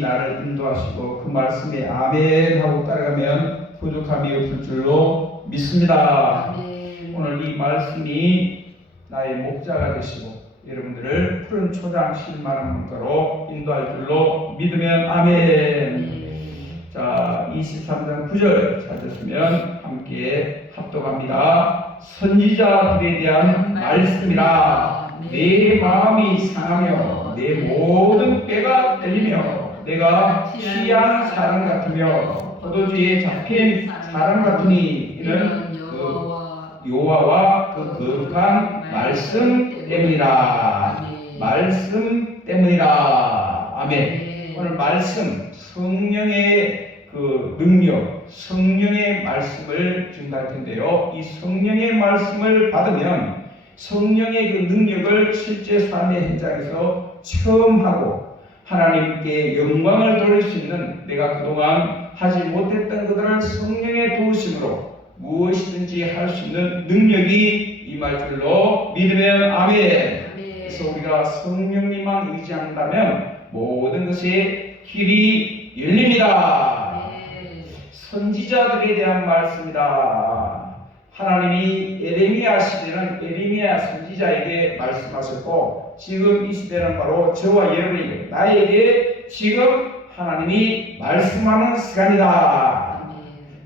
나를 인도하시고 그 말씀에 아멘 하고 따라가면 부족함이 없을 줄로 믿습니다. 아멘. 오늘 이 말씀이 나의 목자가 되시고 여러분들을 푸른 초장 실만한 물가로 인도할 줄로 믿으면 아멘. 자, 23장 9절 찾으시면 함께 합독합니다. 선지자들에 대한 말씀이라 내 마음이 상하며 내 모든 뼈가 떨리며 내가 취한 사람 같으며 포도주에 잡힌 사람 같으니 이는 여호와와 그 거룩한 말씀 때문이라. 말씀 때문이라. 아멘. 오늘 말씀, 성령의 그 능력, 성령의 말씀을 증가할 텐데요. 이 성령의 말씀을 받으면 성령의 그 능력을 실제 삶의 현장에서 처음 하고 하나님께 영광을 돌릴 수 있는, 내가 그동안 하지 못했던 것들을 성령의 도우심으로 무엇이든지 할 수 있는 능력이 임할 줄로 믿으면 아멘. 그래서 우리가 성령님만 의지한다면 모든 것의 길이 열립니다. 선지자들에 대한 말씀이다. 하나님이 에레미야 시대는 에레미야 선지자에게 말씀하셨고, 지금 이 시대는 바로 저와 여러분에게, 나에게 지금 하나님이 말씀하는 시간이다.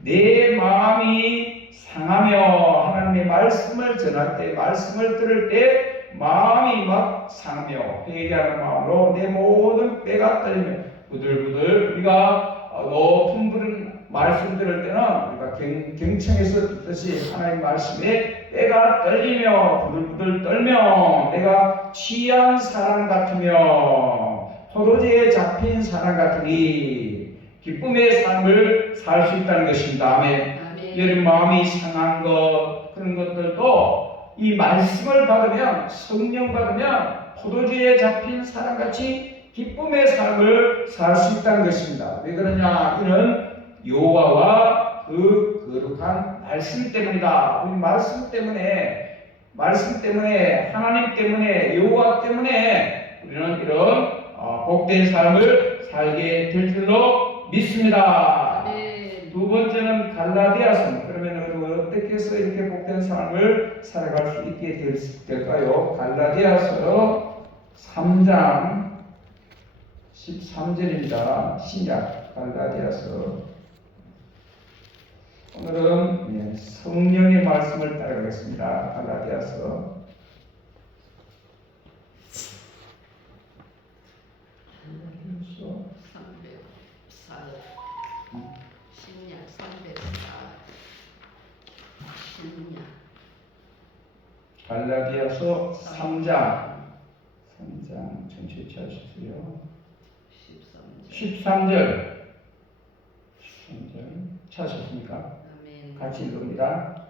내 마음이 상하며, 하나님의 말씀을 전할 때, 말씀을 들을 때 마음이 막 상하며 회개하는 마음으로 내 모든 뼈가 떨리며 부들부들, 우리가 높은 부른 말씀 들을 때는 우리가 경청에서 듣듯이 하나님 말씀에 뼈가 떨리며 부들부들 떨며 내가 취한 사람 같으며 포도주에 잡힌 사람 같으니 기쁨의 삶을 살 수 있다는 것입니다. 아멘. 여러분 마음이 상한 것, 그런 것들도 이 말씀을 받으면, 성령 받으면 포도주에 잡힌 사람같이 기쁨의 삶을 살 수 있다는 것입니다. 왜 그러냐? 이는 여호와와 그 거룩한 말씀 때문이다. 우리 말씀 때문에, 하나님 때문에, 여호와 때문에 우리는 이런 복된 삶을 살게 될 줄로 믿습니다. 두 번째는 갈라디아서. 그러면 어떻게 해서 이렇게 복된 삶을 살아갈 수 있게 될까요? 갈라디아서 3장 13절입니다. 신약 갈라디아서. 오늘은 성령의 말씀을 따라가겠습니다. 갈라디아서 304. 갈라디아서 3장 전체 찾으세요. 13절 찾으셨습니까? 같이 읽습니다.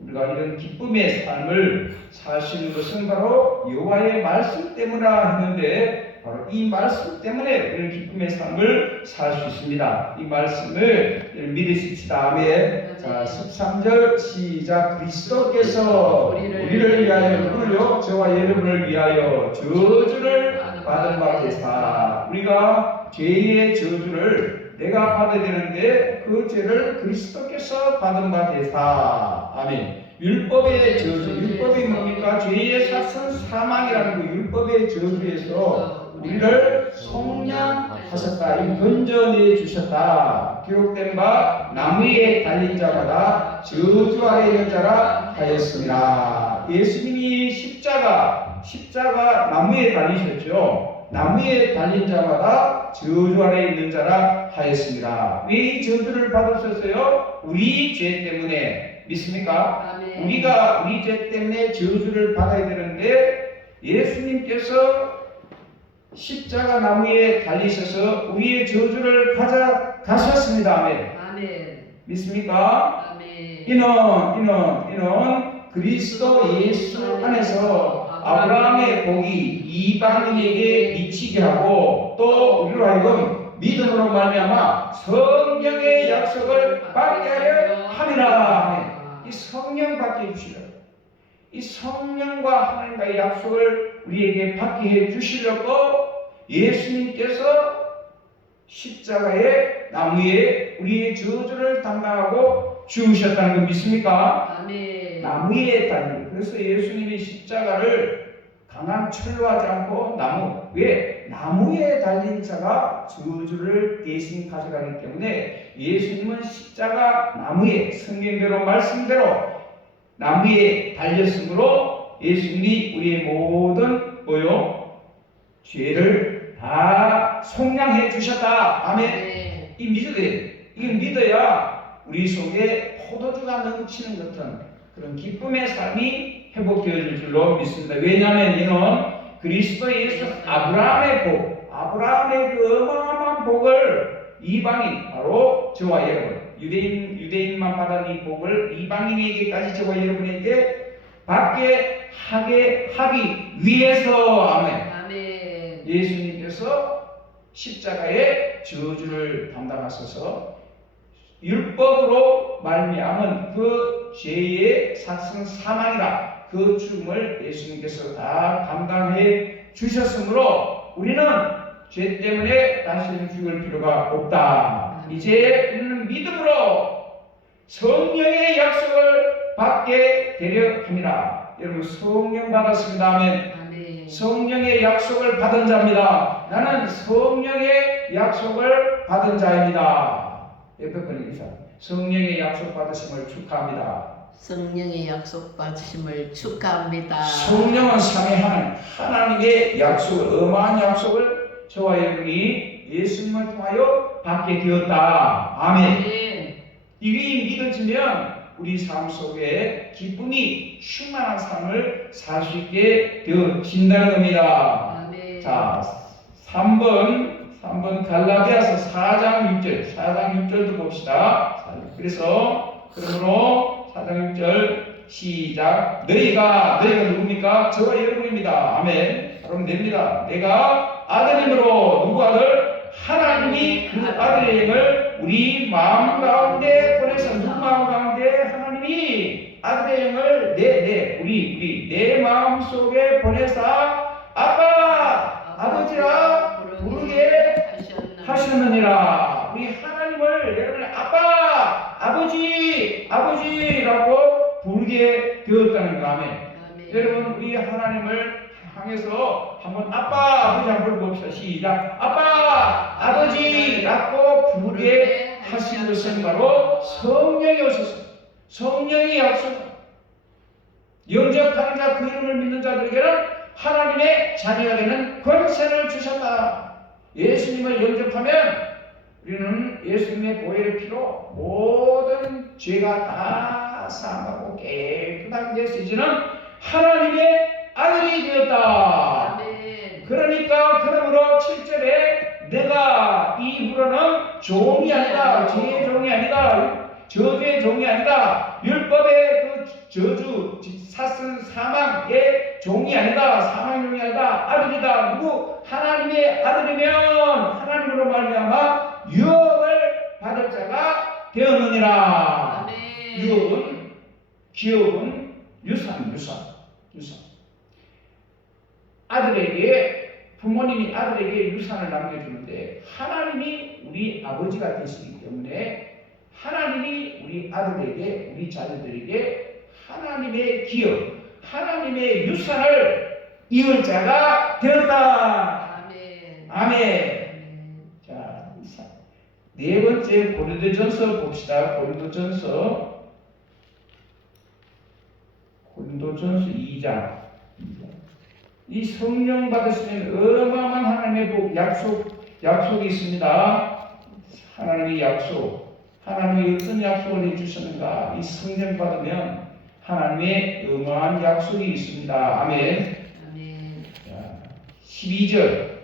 우리가 이런 기쁨의 삶을 살 수 있는 것은 바로 여호와의 말씀 때문이라 했는데, 바로 이 말씀 때문에 우리는 기쁨의 삶을 살 수 있습니다. 이 말씀을 믿으십시다. 아멘. 자, 13절 시작. 그리스도께서 우리를 위하여, 누구를요? 저와 여러분을 위하여 저주를 받은 바 되사. 우리가 죄의 저주를 내가 받아야 되는데 그 죄를 그리스도께서 받은 바 되사. 아멘. 율법의 저주, 율법이 뭡니까? 죄의 삭은 사망이라는 그 율법의 저주에서 우리를 속량하셨다. 건져내 주셨다. 기록된 바 나무에 달린 자마다 저주 아래 있는 자라 하였습니다. 예수님이 십자가 나무에 달리셨죠. 나무에 달린 자마다 저주 아래 있는 자라 하였습니다. 왜 이 저주를 받으셨어요? 우리 죄 때문에. 믿습니까? 아멘. 우리가 우리 죄 때문에 저주를 받아야 되는데 예수님께서 십자가 나무에 달리셔서 우리의 저주를 가져가셨습니다. 아멘. 아멘. 믿습니까? 아멘. 이는 그리스도 예수 안에서 아브라함의 복이 이방인에게 미치게 하고, 또 우리로 하여금 믿음으로 말미암아 성령의 약속을 받게 하려 함이라. 이 성령 받게 해주시려고, 이 성령과 하나님과의 약속을 우리에게 받게 해주시려고 예수님께서 십자가의 나무에 우리의 저주를 담당하고 죽으셨다는 거 믿습니까? 아멘. 나무에 달린. 그래서 예수님이 십자가를 강한 철로 하지 않고 왜? 나무에 달린 자가 저주를 대신 가져가기 때문에 예수님은 십자가 나무에 성경대로 말씀대로 나무에 달렸으므로 예수님이 우리의 모든 죄를 다 속량해 주셨다. 아멘. 이 믿어야 돼. 이거 믿어야 우리 속에 포도주가 넘치는 같은 그런 기쁨의 삶이 회복되어질 줄로 믿습니다. 왜냐하면 이는 그리스도 예수 아브라함의 복, 아브라함의 그 어마어마한 복을 이방인, 바로 저와 여러분, 유대인만 받은 이 복을 이방인에게까지 저와 여러분에게 받게 하기 위해서, 아멘. 예수님께서 십자가의 저주를 담당하셔서 율법으로 말미암은 그 죄의 삭슨 사망이라 그 죽음을 예수님께서 다 감당해 주셨으므로 우리는 죄 때문에 다시는 죽을 필요가 없다. 이제 우리는 믿음으로 성령의 약속을 받게 되려 합니다. 여러분 성령 받았습니다. 아멘. 성령의 약속을 받은 자입니다. 나는 성령의 약속을 받은 자입니다. 옆에 분에게 성령의 약속 받으심을 축하합니다. 성령의 약속 받으심을 축하합니다. 성령은 삼위하나님, 하나님의 약속을, 어마한 약속을 저와 여러분이 예수님을 통하여 받게 되었다. 아멘. 이게 믿어지면 우리 삶 속에 기쁨이 충만한 삶을 살 수 있게 되어진다는 겁니다. 아멘. 자, 3번 갈라디아서 4장 6절도 봅시다. 그래서 그러므로 4장 6절 시작. 너희가 누굽니까? 저와 여러분입니다. 아멘. 그럼 됩니다. 내가 아들임으로 누구 아들? 하나님이 그 아들의 영을 우리 마음 가운데 보내서 누구 마음 가운데? 하나님이 아들의 영을 내 마음 속에 보내서 아빠, 아버지라 부르게 하셨느니라. 우리 하나님을 여러분 아빠, 아버지라고 부르게 되었다는 거. 아멘. 여러분 우리 하나님을 향해서 한번 아빠, 아버지 한번 봅시다. 시작. 아빠, 아버지라고 부르게 하신 것은 바로 성령이 오셔서 성령이 약속. 영접하는 자, 그 이름을 믿는 자들에게는 하나님의 자녀가 되는 권세를 주셨다. 예수님을 영접하면 우리는 예수님의 보혈의 피로 모든 죄가 다 사함하고 깨끗하게 될 수 있는 하나님의 아들이 되었다. 아멘. 그러니까 그러므로 7절에 내가 이후로는 종이 아니다, 죄의 종이 아니다, 저주의 종이 아니다, 율법의 그 저주, 삭슨 사망의 종이 아니다, 사망의 종이 아니다, 아들이다. 누구? 하나님의 아들이면 하나님으로 말미암아 유업을 받을 자가 되었느니라. 아멘. 유업은, 기업은 유산. 부모님이 아들에게 유산을 남겨주는데 하나님이 우리 아버지가 되시기 때문에 하나님이 우리 아들에게, 우리 자녀들에게 하나님의 기업, 하나님의 유산을 이을 자가 되었다. 아멘. 아멘. 자, 네 번째 고린도전서 봅시다. 고린도전서 2장. 이 성령 받으시면 어마어마한 하나님의 복, 약속이 있습니다. 하나님의 약속, 하나님이 어떤 약속을 해주셨는가? 이 성령 받으면 하나님의 어마어마한 약속이 있습니다. 아멘. 아멘. 자, 12절.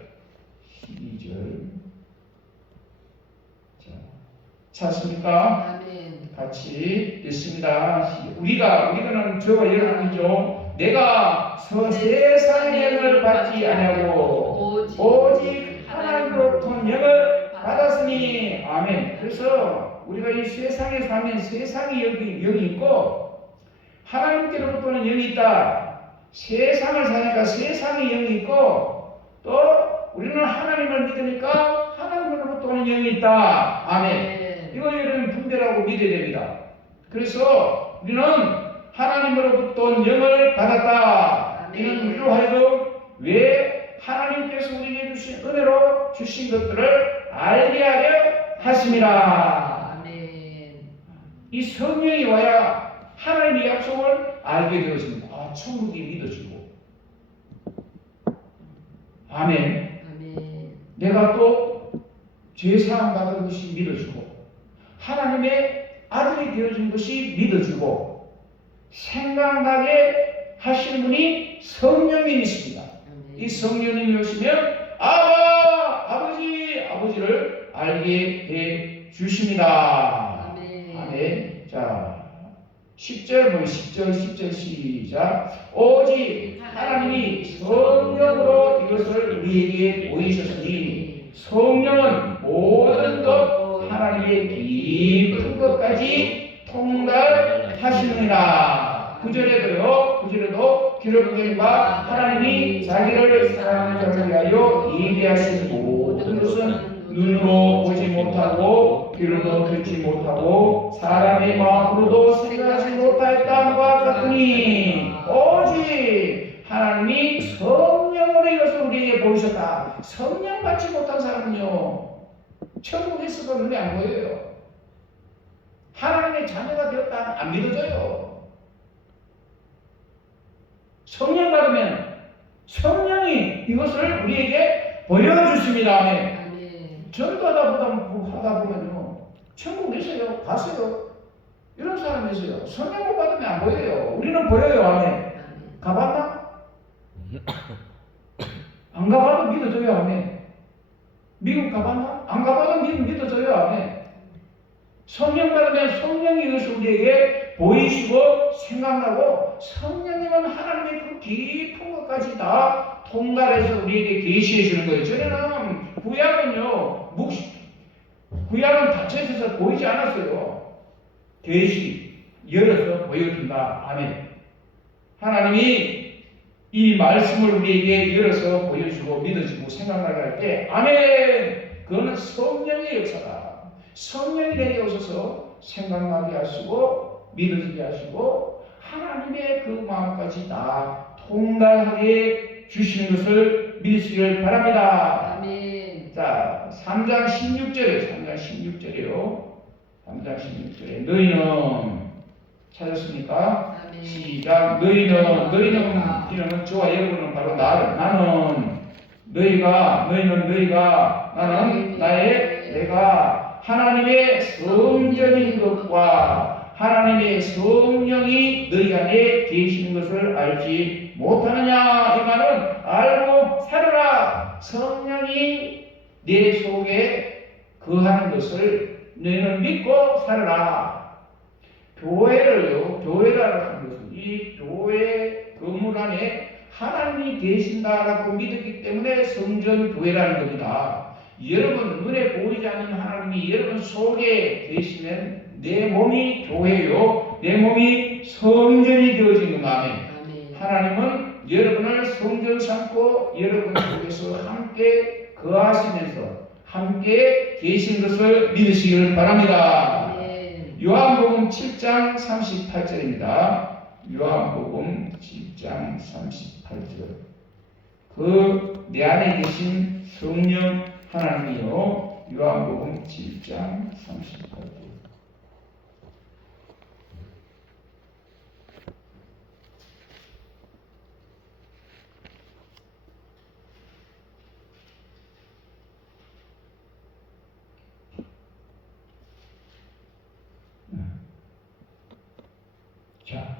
자, 찾습니까? 아멘. 같이 읽습니다. 우리가는 저와 여러분이죠. 내가 세상의 영을 받지 아니하고 오직 하나님으로부터 영을 받았으니. 아멘. 그래서 우리가 이 세상에 사면 세상의 영이 있고 하나님께로부터는 영이 있다. 세상을 사니까 세상의 영이 있고 또 우리는 하나님을 믿으니까 하나님으로부터는 성령이 있다. 아멘. 아멘. 이걸 여러분 분별하고 믿어야 됩니다. 그래서 우리는 하나님으로부터 영을 받았다. 아멘. 이는 우리로 하여금 왜 하나님께서 우리에게 주신 은혜로 주신 것들을 알게 하려 하심이라. 아멘. 이 성령이 와야 하나님의 약속을 알게 되었습니다. 천국이 믿어지고. 아멘. 아멘. 내가 또 죄사함 받은 것이 믿어지고 하나님의 아들이 되어진 것이 믿어지고 생각나게 하시는 분이 성령님이십니다. 이 성령님이 오시면 아버지를 알게 해 주십니다. 아멘. 아멘. 자, 10절 10절 시작. 오직 하나님이 성령으로 이것을 우리에게 보이셨으니 성령은 모든 것 하나님의 깊은 것까지 통달하시느니라. 9절에도 기록된 바 하나님이 자기를 사랑하는 자를 위하여 예비하신 모든 것은 눈으로 보지 못하고 귀로도 듣지 못하고 사람의 마음으로도 생각하지 못하였다과 같으니 오직 하나님이 성령으로 이것을 우리에게 보이셨다. 성령 받지 못한 사람은요 천국에서도 눈에 안 보여요. 하나님의 자녀가 되었다 안 믿어져요. 성령 받으면 성령이 이것을 우리에게 보여주십니다. 아멘. 전도하다 보면요 천국 있어요. 가세요. 이런 사람이 있어요. 성령 못 받으면 안 보여요. 우리는 보여요. 아멘. 가봤나? 안 가봐도 믿어져요. 아멘. 미국 가봤나? 안 가봐도 믿어져요. 아멘. 성령 받으면 성령이 이것을 우리에게 보이시고 생각나고 성령님은 하나님의 그 깊은 것까지 다 통달해서 우리에게 계시해 주는 거예요. 전에는 구약은 닫혀 있어서 보이지 않았어요. 계시 열어서 보여준다. 아멘. 하나님이 이 말씀을 우리에게 열어서 보여주고 믿어지고 생각나게 할 때 아멘. 그거는 성령의 역사다. 성령이 내게 오셔서 생각나게 하시고 믿어지게 하시고 하나님의 그 마음까지 다 통달하게 주시는 것을 믿으시길 바랍니다. 아멘. 자, 3장 16절이에요. 3장 16절에 너희는 찾았습니까? 아멘. 시작. 너희는 저와 여러분은 바로 나는 너희가 나는 내가 하나님의 성전인 것과 하나님의 성령이 너희 안에 계시는 것을 알지 못하느냐. 이 말은 알고 살아라. 성령이 내 속에 거하는 것을 너희는 믿고 살아라. 교회라고 하는 것은 이 교회 건물 안에 하나님이 계신다라고 믿었기 때문에 성전교회라는 겁니다. 여러분 눈에 보이지 않는 하나님이 여러분 속에 계시면 내 몸이 교회요, 내 몸이 성전이 되어지는 거. 아멘. 하나님은 여러분을 성전 삼고 여러분 속에서 함께 거하시면서 함께 계신 것을 믿으시길 바랍니다. 요한복음 7장 38절입니다. 요한복음 7장 38절. 그 내 안에 계신 성령 하나님이요. 요한복음 7장 38절. 자,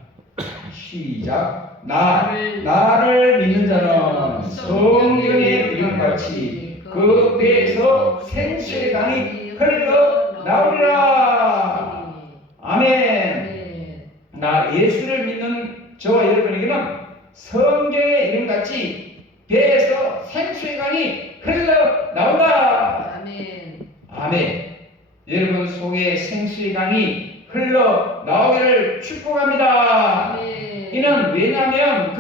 시작. 나를 믿는 자는 성경의 이름같이 그 배에서 생수의 강이 흘러 나오리라. 아멘. 나 예수를 믿는 저와 여러분에게는 성경의 이름같이 배에서 생수의 강이 흘러 나온다. 아멘. 여러분 속에 생수의 강이 흘러 나오기를 축복합니다. 이는 왜냐하면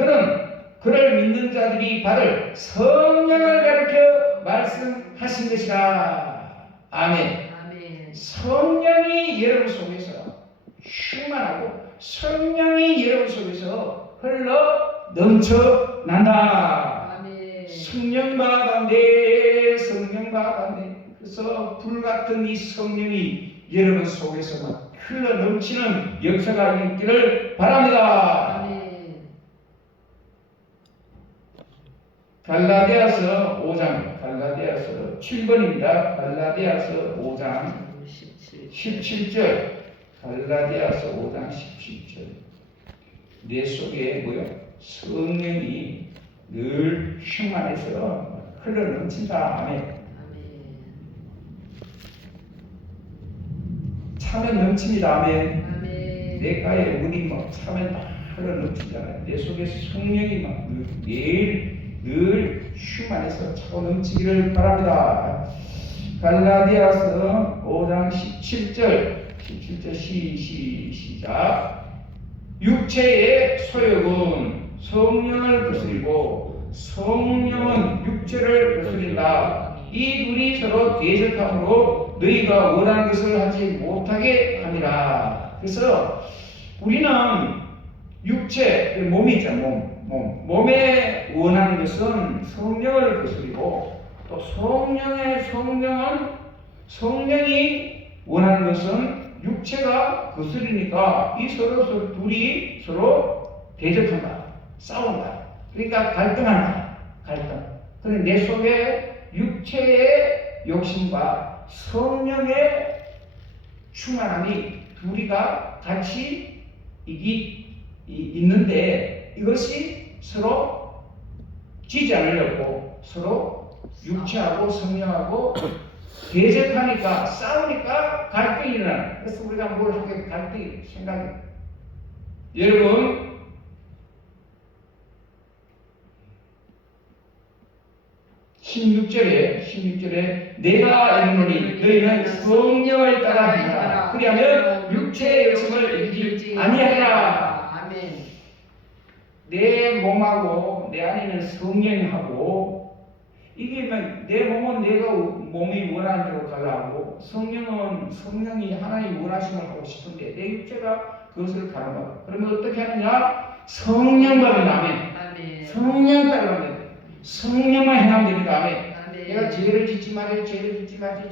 그를 믿는 자들이 받을 성령을 가르쳐 말씀하신 것이라. 성령이 여러분 속에서 충만하고 성령이 여러분 속에서 흘러 넘쳐난다. 아멘. 성령 받았네, 성령 받았네. 그래서 불같은 이 성령이 여러분 속에서 막 흘러 넘치는 역사가 있기를 바랍니다. 아멘. 갈라디아서 5장, 갈라디아서 7번입니다. 갈라디아서 5장 17절, 갈라디아서 5장 17절. 내 속에 뭐요? 성령이 늘 충만해서 흘러 넘친다. 아멘. 아멘. 차면 넘칩니다. 아멘. 아멘. 내가에 문이 막 차면 막 흘러 넘치잖아요. 내 속에 성령이 막 늘 충만해서 차고 넘치기를 바랍니다. 갈라디아서 5장 17절 시작. 육체의 소욕은 성령을 거스리고 성령은 육체를 거스린다. 이 둘이 서로 대적함으로 너희가 원하는 것을 하지 못하게 함이라. 그래서 우리는 육체, 몸이 있잖아요. 몸에 원하는 것은 성령을 거스리고 또 성령이 원하는 것은 육체가 거스리니까 이 둘이 서로 대적한다, 싸운다. 그러니까 갈등한다, 갈등. 그런데 내 속에 육체의 욕심과 성령의 충만함이 둘이가 같이 있는데 이것이 서로 지지 않으려고 서로 육체하고 성령하고 대적하니까 싸우니까 갈등이 일어나는. 그래서 우리가 뭘 하게 갈등이 생각이. 여러분 16절에 내가 이르노니 너희는 성령을 따라 행하라. 그리하면 육체의 욕심을 이기지 아니하리라. 아멘. 내 몸하고 내 안에는 성령하고 이게 내 몸은 내가 몸이 원하는 대로 가려고 성령은 성령이 하나님 원하심을 하고 싶은데 내 육체가 그것을 가르마. 그러면 어떻게 하느냐? 성령 받은 아멘. 성령 따르면 성령만 행하면 됩니다. 아멘. 내가 죄를 짓지 말아요. 죄를 짓지 마지.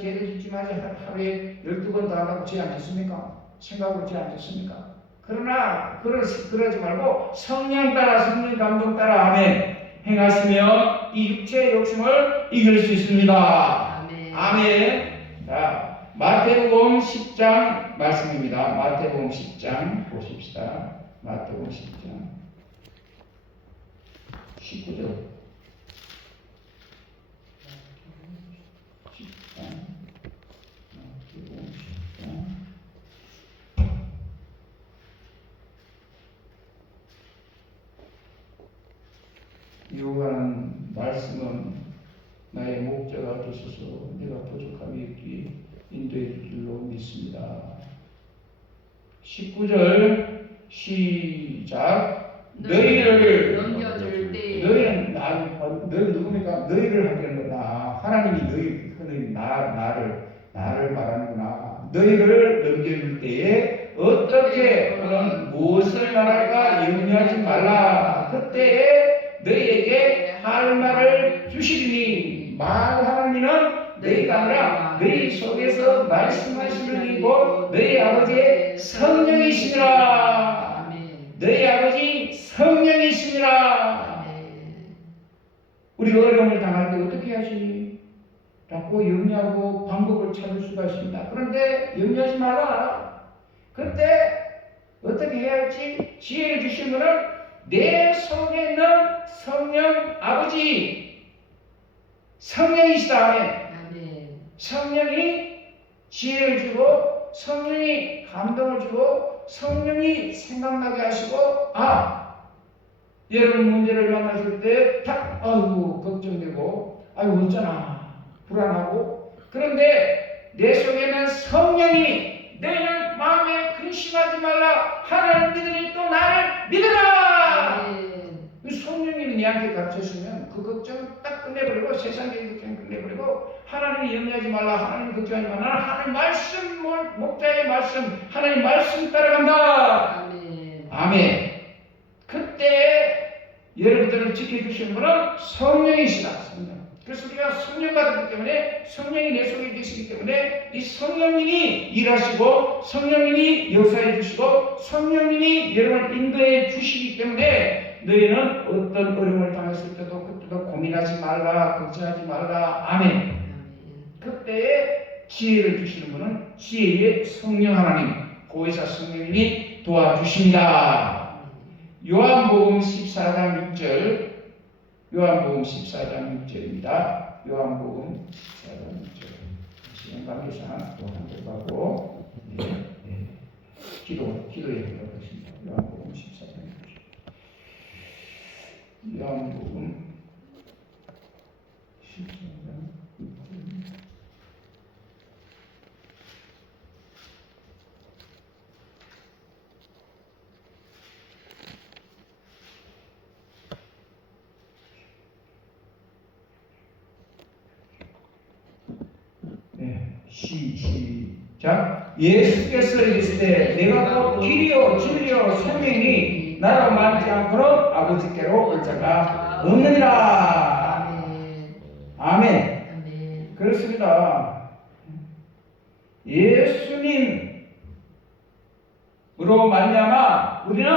하루에 12번 더 하라고 죄 안 짓습니까? 생각으로 죄 안 짓습니까? 그러나 그러지 말고 성령 따라 성령 감동 따라 아멘 행하시면 이 육체의 욕심을 이길 수 있습니다. 아멘. 자, 마태복음 10장 말씀입니다. 마태복음 10장 보십시다. 마태복음 10장 19절. 요구하는 말씀은 나의 목자가 되소서 내가 부족함이 있기 인도해 줄 줄로 믿습니다. 19절 시작. 너희를 넘겨줄 때 너희는 너희 누굽니까? 너희를 하는 거다. 하나님이 나를 말하는구나. 너희를 넘겨줄 때에 어떻게 또는 무엇을 말할까 염려하지 말라. 그때에 너희에게 할 말을 주시리니 말하는 이는 너희가 아니라 너희 속에서 말씀하시는 이고 너희 아버지의 성령이시니라. 너희 아버지 성령이시니라. 우리 어려움을 당할 때 어떻게 하시니? 라고 염려하고 방법을 찾을 수가 있습니다. 그런데 염려하지 마라. 그때 어떻게 해야 할지 지혜를 주신 분은 내 속에 있는 성령 아버지 성령이시다. 아멘. 성령이 지혜를 주고 성령이 감동을 주고 성령이 생각나게 하시고 여러분 문제를 만났을 때 아이고 걱정되고 아이고 어쩌나 불안하고 그런데 내 속에는 성령이 너희는 마음에 근심하지 말라. 하나님 믿으니 또 나를 믿으라. 성령님이 내한테 갇혀있으면 그 걱정 딱 끝내버리고 세상적인 걱정 끝내버리고 하나님이 염려하지 말라, 하나님 걱정하지 말라, 하나님 말씀, 목자의 말씀, 하나님 말씀 따라간다. 아멘. 아멘. 그때 여러분들을 지켜주시는 분은 성령이시다. 성령. 그래서 우리가 성령 받았기 때문에, 성령이 내 속에 계시기 때문에 이 성령님이 일하시고 성령님이 역사해 주시고 성령님이 여러분을 인도해 주시기 때문에 너희는 어떤 어려움을 당했을 때도 그때도 고민하지 말라, 걱정하지 말라. 아멘. 그때에 지혜를 주시는 분은 지혜의 성령 하나님, 보혜사 성령님이 도와주십니다. 요한복음 14장 6절, 요한복음 14장 6절입니다. 요한복음 14장 6절. 시간 관계상 또 한번 하고 기도에 들어가겠습니다. 요한복음 14장 6절. 요한복음 14장 6절. 시작. 예수께서 이르시되 내가 곧 길이요 진리요 생명이 나로 말지 않고는 아버지께로 올 자가 없느니라. 아멘. 그렇습니다. 예수님으로 말미암아 우리는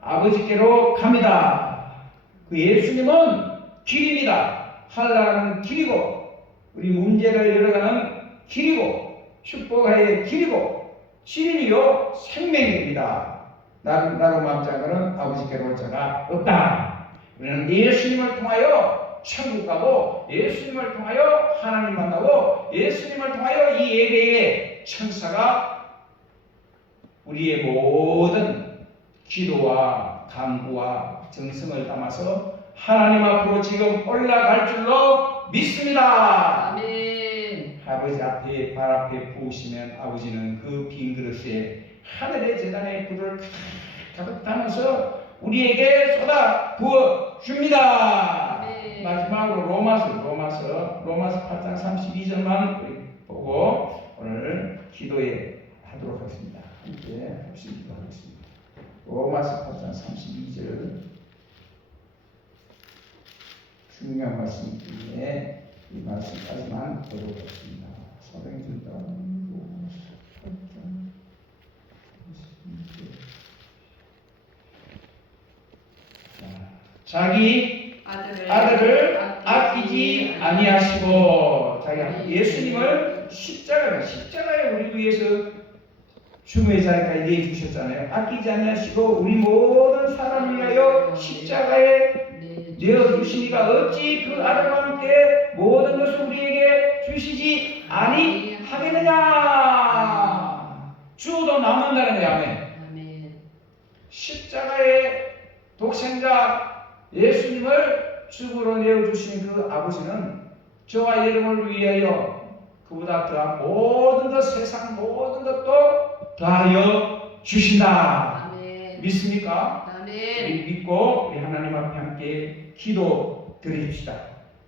아버지께로 갑니다. 그 예수님은 길입니다. 하나님은 길이고 우리 문제를 열어가는 길이고 축복의 길이고 진리요 생명입니다. 나로 말자고는 아버지께로 올 자가 없다. 우리는 예수님을 통하여 천국 가고 예수님을 통하여 하나님 만나고 예수님을 통하여 이 예배의 천사가 우리의 모든 기도와 간구와 정성을 담아서 하나님 앞으로 지금 올라갈 줄로 믿습니다. 아멘. 아버지 앞에 발 앞에 부으시면 아버지는 그 빈 그릇에 하늘의 재단의 불을 가득 담아서 우리에게 쏟아 부어 줍니다. 마지막으로 로마서 8장 32절만 보고 오늘 기도에 하도록 하겠습니다. 함께 합심 기도하겠습니다. 로마서 8장 32절 중요한 말씀인데 이 말씀까지만 보도록 하겠습니다. 사랑해준다. 자기 아들을 아끼지 아니하시고 자기 예수님을 십자가에 우리 위해서 죽음의 자리까지 내주셨잖아요. 아끼지 아니하시고 우리 모든 사람을 위하여 십자가에 내어주시니까 어찌 그 아들과 함께 모든 것을 우리에게 주시지 아니하겠느냐. 주어도 남는다는 거야. 아멘. 십자가의 독생자 예수님을 죽으로 내어주신 그 아버지는 저와 여러분을 위하여 그보다 더한 모든 것, 세상 모든 것도 더하여 주신다. 아멘. 믿습니까? 아멘. 우리 믿고 우리 하나님 앞에 함께 기도 드립시다.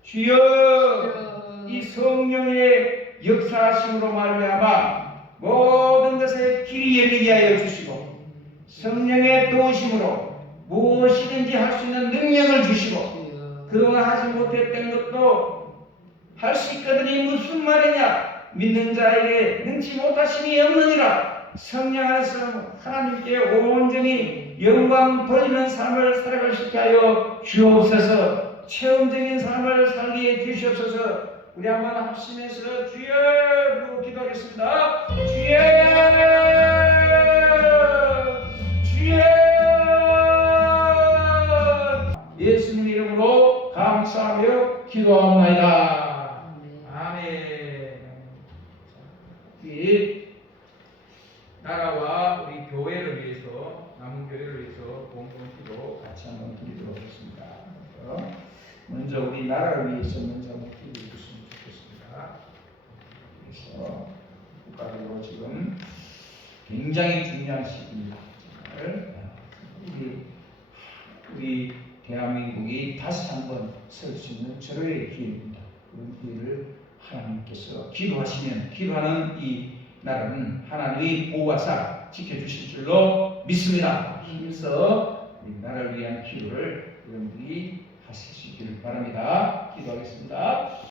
주여, 이 성령의 역사하심으로 말미암아 모든 것에 길이 열리게 하여 주시고 성령의 도우심으로 무엇이든지 할 수 있는 능력을 주시고 그동안 하지 못했던 것도 할 수 있거든이 무슨 말이냐. 믿는 자에게 능치 못하심이 없느니라. 성령 안에서 하나님께 온전히 영광 돌리는 삶을 살아가시게 하여 주옵소서. 체험적인 삶을 살게 해 주시옵소서. 우리 한번 합심해서 주여 부르고 기도하겠습니다. 주여, 주여. 예수님 이름으로 감사하며 기도합니다. 아멘. 이 나라와 우리 교회를 위해서, 남은 교회를 위해서 공동기도 같이 한번 드리도록 하겠습니다. 먼저 우리 나라를 위해서 먼저 한번 기도해 주시면 좋겠습니다. 그래서 국가적으로 지금 굉장히 중요한 시기입니다. 우리 대한민국이 다시 한번 설 수 있는 절호의 기회입니다. 그런 기회를 하나님께서 기도하시면 기도하는 이 나라는 하나님의 보호하사 지켜주실 줄로 믿습니다. 힘써 이 나라를 위한 기도를 여러분들이 하시길 바랍니다. 기도하겠습니다.